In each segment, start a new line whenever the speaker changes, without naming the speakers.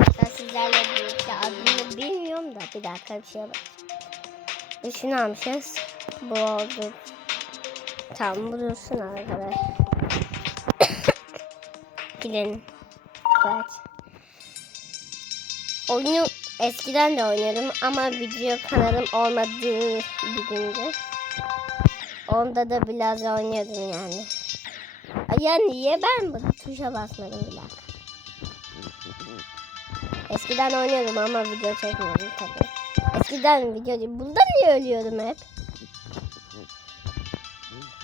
arkadaşlar sizlerle birlikte adını bilmiyorum da bir dakika bir şey var. Biz şunu almışız. Bu oldu. Tamam bu dursun arkadaş. Gidelim. Evet. Oyunu eskiden de oynuyordum ama video kanalım olmadığı bir gündü. Onda da biraz oynuyordum yani. Ya niye ben bu tuşa basmadım bir dakika. Eskiden oynuyordum ama video çekmiyordum tabii. Eskiden video Bunda niye ölüyordum hep?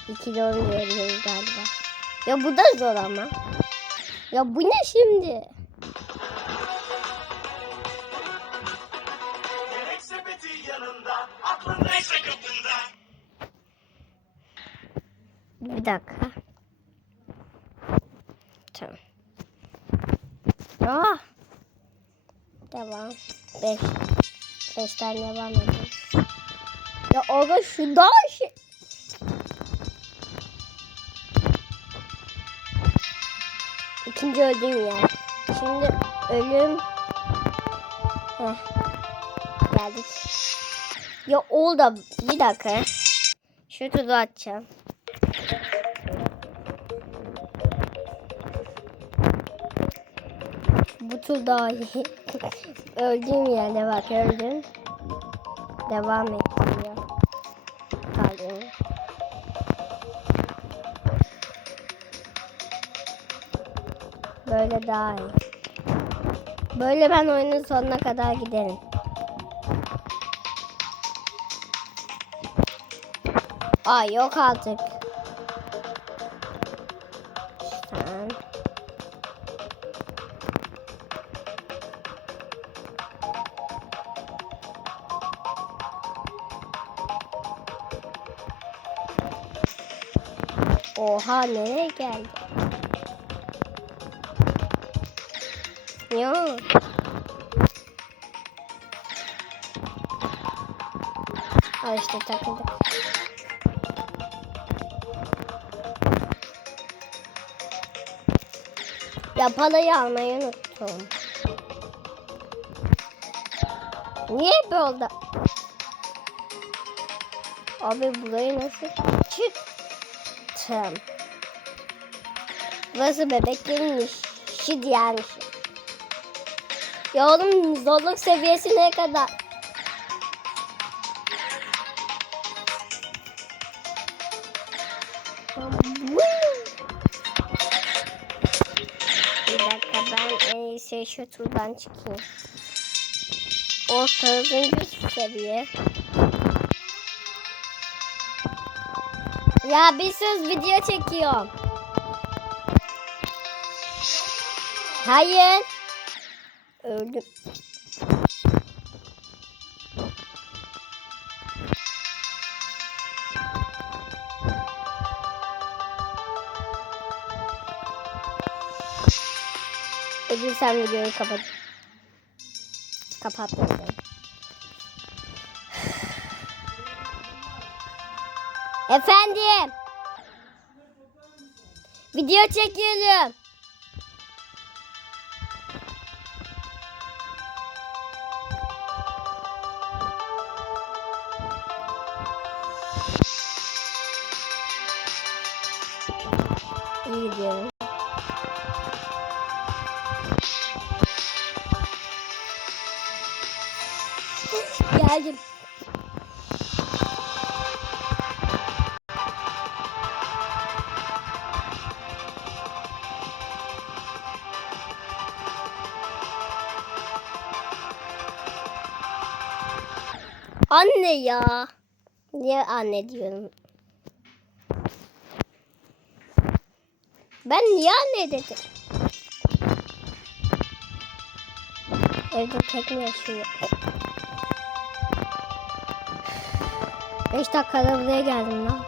İkili oynuyor ölüyoruz galiba. Ya bu da zor ama. Ya bu ne şimdi? Bir dakika. Tamam. Aa. Devam. Beş. Beşten devam ediyoruz. Ya orada şu daha şey. İkinci öldüğüm yer. Şimdi ölüm. Heh. Geldik. Ya oldu. Bir dakika. Şu tuzu açacağım. Bu tur daha iyi. Öldüğüm yerde bak öldüm. Devam ettiriyor. Kaldım. Böyle daha iyi. Böyle ben oyunun sonuna kadar giderim. Ay yok artık. Oha nereye geldi? Yok. Al işte takıldık. Ya palayı almayı unuttum. Niye böyle oldu? Abi burayı nasıl çıktım? Burası bebeklerin işi diyenmiş. Ya oğlum zorluk seviyesi ne kadar? Bir dakika ben en iyisi şu turdan çıkayım. Ortalıncı seviye. Ya bir söz video çekiyorum. Hayır. Öldüm. Ödül sen videoyu kapat. Kapatmadım. Efendim. Video çekiyorum. Anne ya. Niye anne diyorum? Ben niye anne dedim? Evde tek mi yaşıyor? Beş dakikada buraya geldim lan.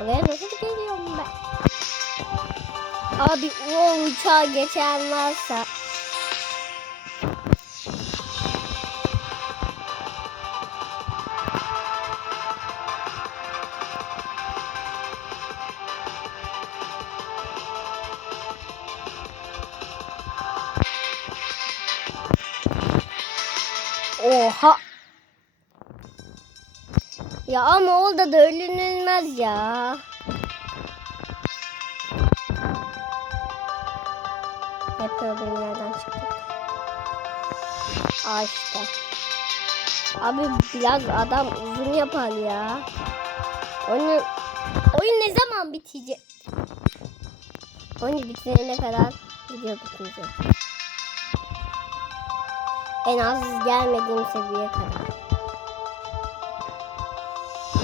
Buraya ben? Abi o uçağa geçen varsa Oha. Ya ama orada da ölünülmez ya. İşte. Abi biraz adam uzun yapar ya. Oyun, oyun ne zaman bitecek? Oyun bitirene kadar video bitmeyecek. En az gelmediğim seviyeye kadar.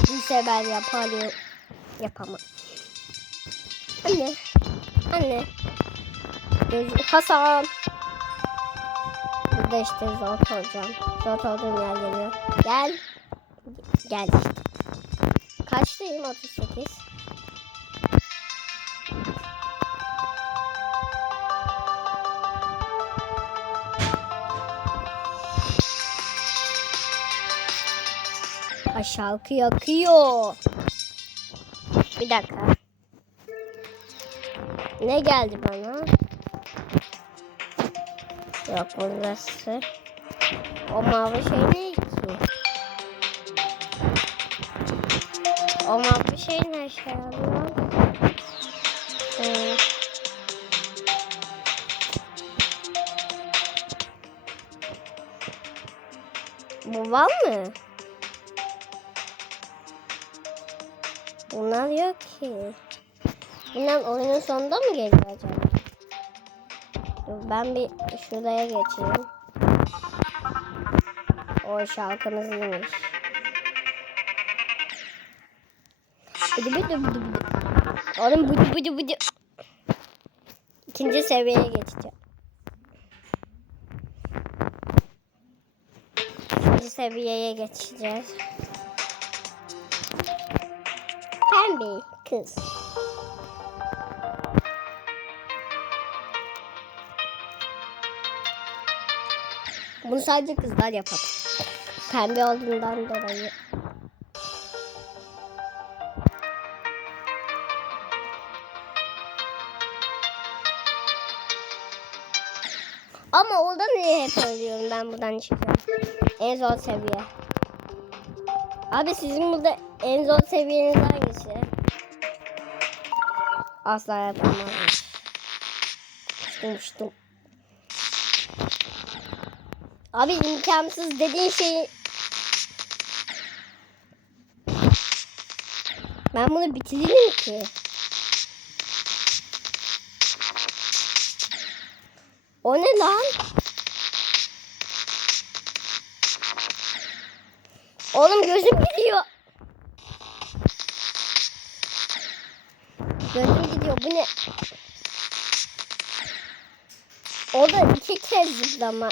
Bir sefer yaparım. Yapamam. Anne. Anne. Hasan. Burada işte zor olacağım. Zor olduğum yer geliyor. Gel. Gel işte. Kaçtayım? 38. Ha şarkı yakıyor. Bir dakika. Ne geldi bana? Yok burası. O mavi şey ne ki? O mavi şey ne şey alıyor? Ee, bu var mı? Bunlar yok ki. Bunlar oyunun sonunda mı geliyor acaba? Ben bir şuraya geçeyim. O şarkımız iyiymiş. Bıdı bıdı bıdı bıdı. Oğlum bıdı bıdı bıdı. İkinci seviyeye geçeceğim. İkinci seviyeye geçeceğiz. Pembe kız. Bunu sadece kızlar yapar. Pembe olduğundan dolayı. Ama orada niye hep ölüyorum ben buradan çıkıyorum. En zor seviye. Abi sizin burada en zor seviyeniz hangisi? Asla yapamam. Uçtum. Abi imkansız dediğin şeyi... Ben bunu bitiririm ki. O ne lan? Oğlum gözüm gidiyor. Gözüm gidiyor. Bu ne? O da iki kez zıplama.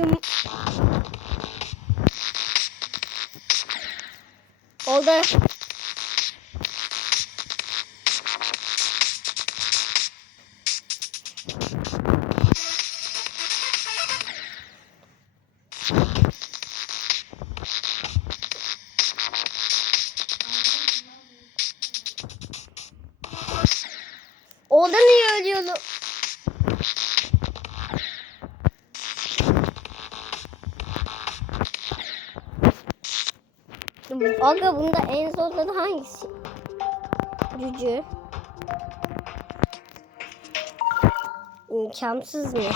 Püştüm. Oldu. Cücü. İmkansızmış.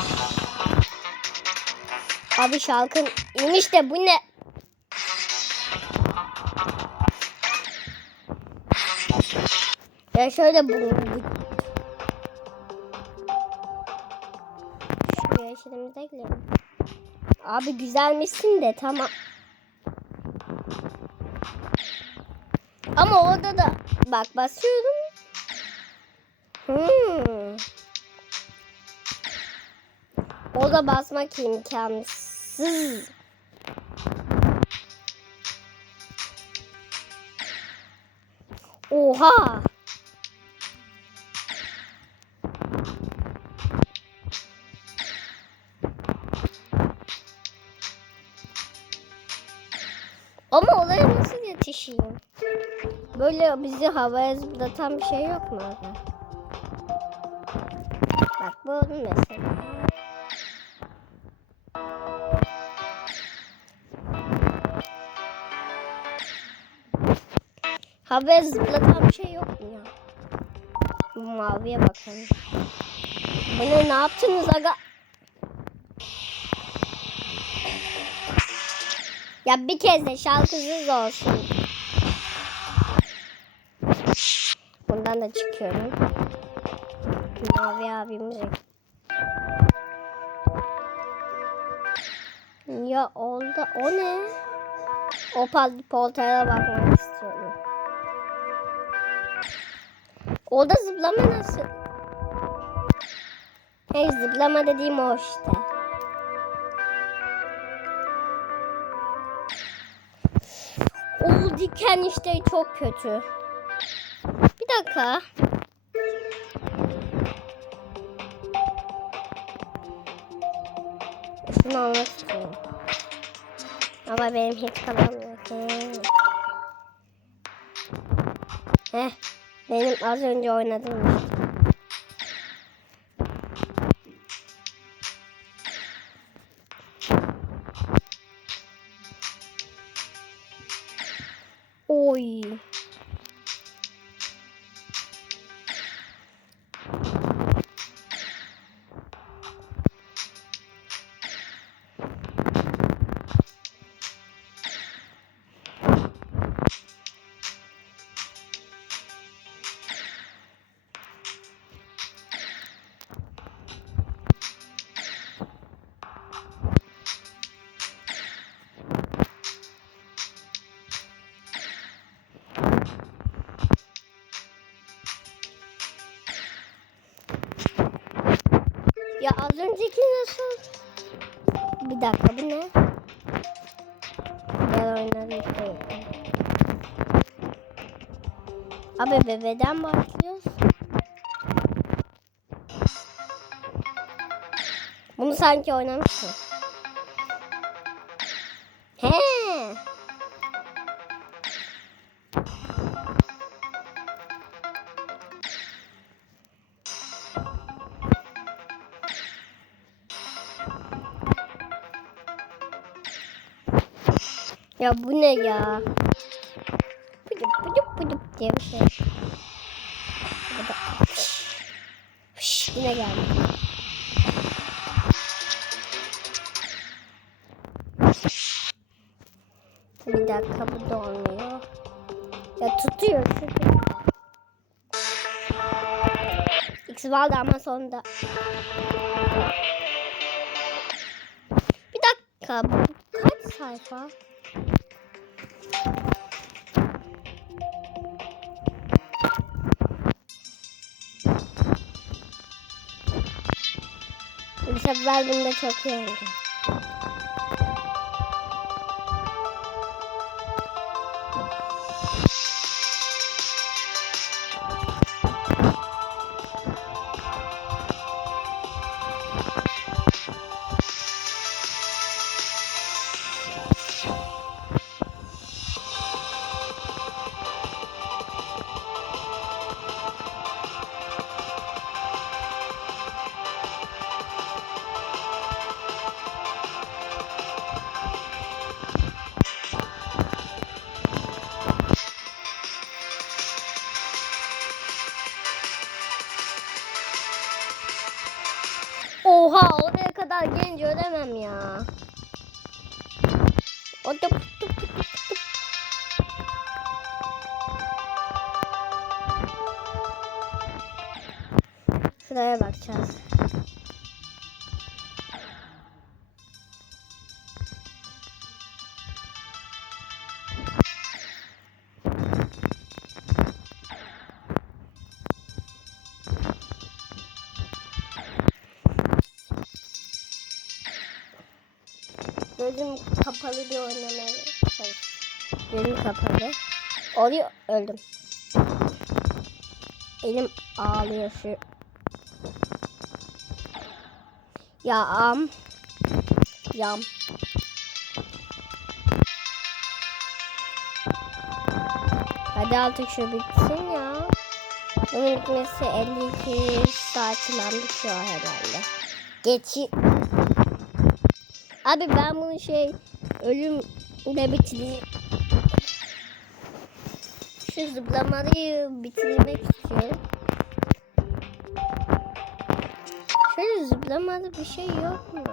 Abi şarkın imiş de bu ne? Ya şöyle bu. bu- Şu yeşilimize gidelim. Abi güzelmişsin de tamam. Ama orada da bak basıyorum. Hmm. Orada basmak imkansız. Oha. Ama olaya nasıl yetişeyim? Böyle bizi havaya zıplatan bir şey yok mu abi? Bak bu mesela. Havaya zıplatan bir şey yok mu ya? Bu maviye bakalım. Bu ne, ne yaptınız aga? Ya bir kez de şarkısız olsun. Bundan da çıkıyorum. Mavi abimiz. Ya oldu. O ne? O poltaya bakmak istiyorum. O da zıplama nasıl? Hey zıplama dediğim o işte. O diken işte çok kötü. Bir dakika. Almak istiyorum. Ama benim hiç param yok. Heh. Benim az önce oynadığım Abi bebeden başlıyoruz. Bunu sanki oynamıştım. He. Ya bu ne ya? Diye bir şey. Burada. Yine geldi. Bir dakika bu da olmuyor. Ya tutuyor çünkü. X vardı ama sonunda. Bir dakika kaç sayfa? Bu sefer bunda çok iyi Gözüm kapalı diye oynamaya çalış. Gözüm kapalı. Oluyor öldüm. Elim ağlıyor şu. Ya am. Yam. Hadi artık şu bitsin ya. Bunun bitmesi 52 saat falan bitiyor herhalde. Geçi... Abi ben bunu şey ölümle bitireyim. Şu zıplamayı bitirmek istiyorum. Şöyle zıplamalı bir şey yok mu?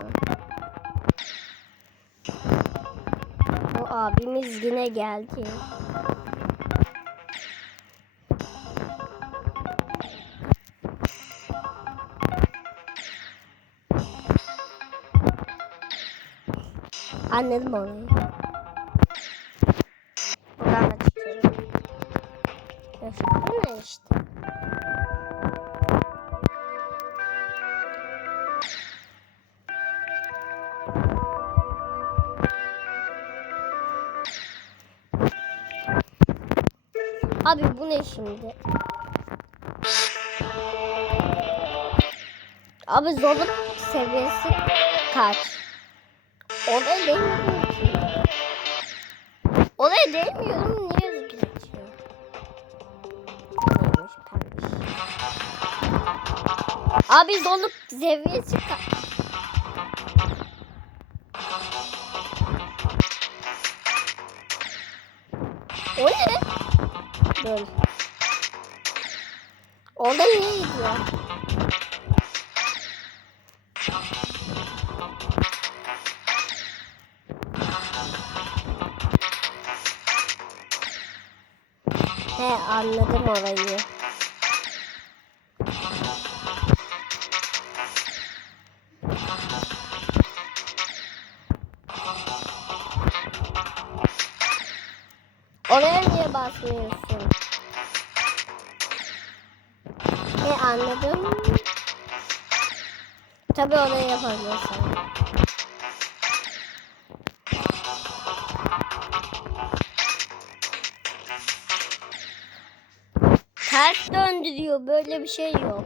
O abimiz yine geldi. Anladım onu. Buradan da çıkıyorum. Ya şu bu ne işte? Abi bu ne şimdi? Abi zorluk seviyesi kaç? Oraya değmiyorum ki. Oraya değmiyorum niye rüzgar açıyor? Neymiş pembiş. Abi zorluk seviyesi kaç? O ne? Dur. Orada niye gidiyor? He anladım orayı. Oraya niye basmıyorsun? E anladım. Tabii oraya yapabilirsin. Böyle bir şey yok.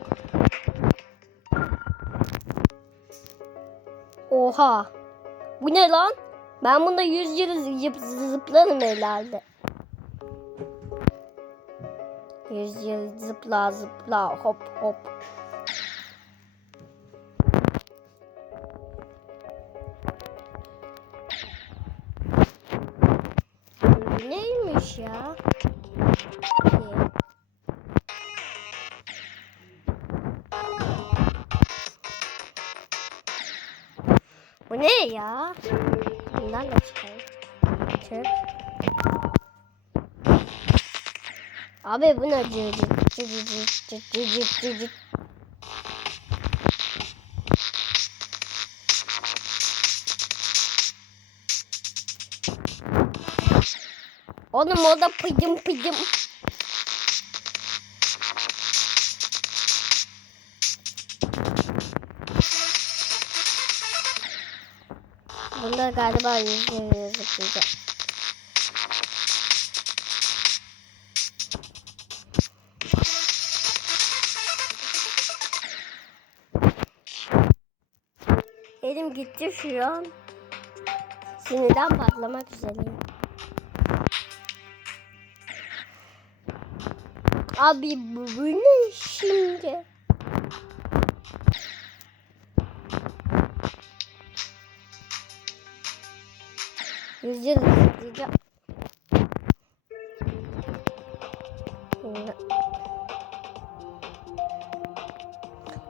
Oha. Bu ne lan? Ben bunda yüz yıl zıp, zıplarım herhalde. Yüz yıl zıpla zıpla hop hop. Neymiş ya? Ne ya? Bundan da çıkalım. Çık. Abi bu ne cıcık cıcık cıcık cıcık cıcık. Oğlum o da pıcım pıcım. Galiba yüzde yüz zıplayacak. Elim gitti şu an. Sinirden patlamak üzereyim. Abi bu ne şimdi? Yüz yıl izleyeceğim.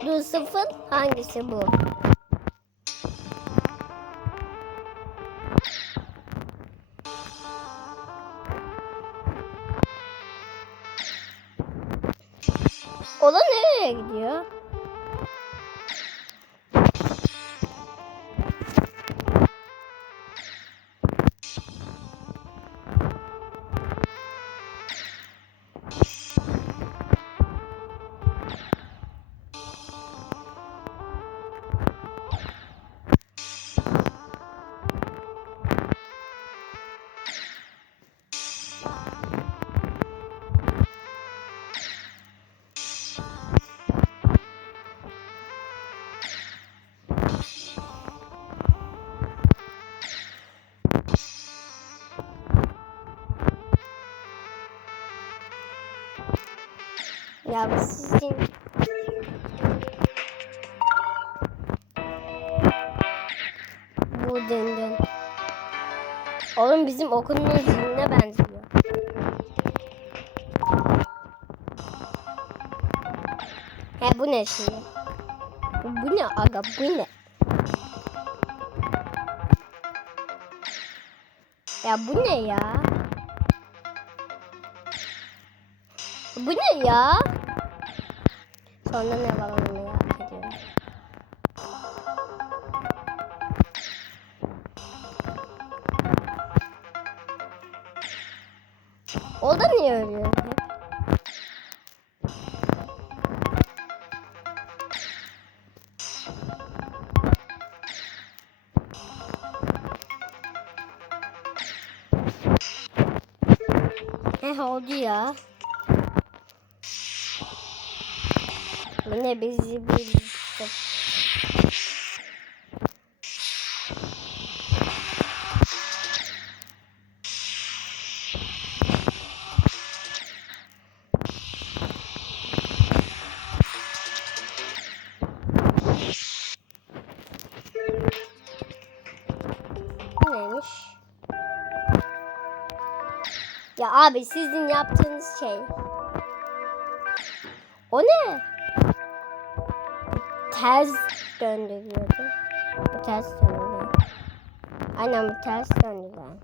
Dur sıfır hangisi bu? Ya bu sizin... Bu dın. Oğlum bizim okulun ziline benziyor. He bu ne şimdi? Bu ne aga bu ne? Ya bu ne ya? Bu ne ya? Sonra ne var onu merak ediyorum. O da niye ölüyor hep? He oldu ya. Bu ne bizi Bu neymiş? Ya abi sizin yaptığınız şey. O ne? Ters döndürüyordu. Bu ters döndürüyor. Aynen bu ters döndürüyor.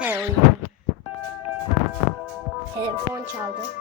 He oyun. Telefon çaldı.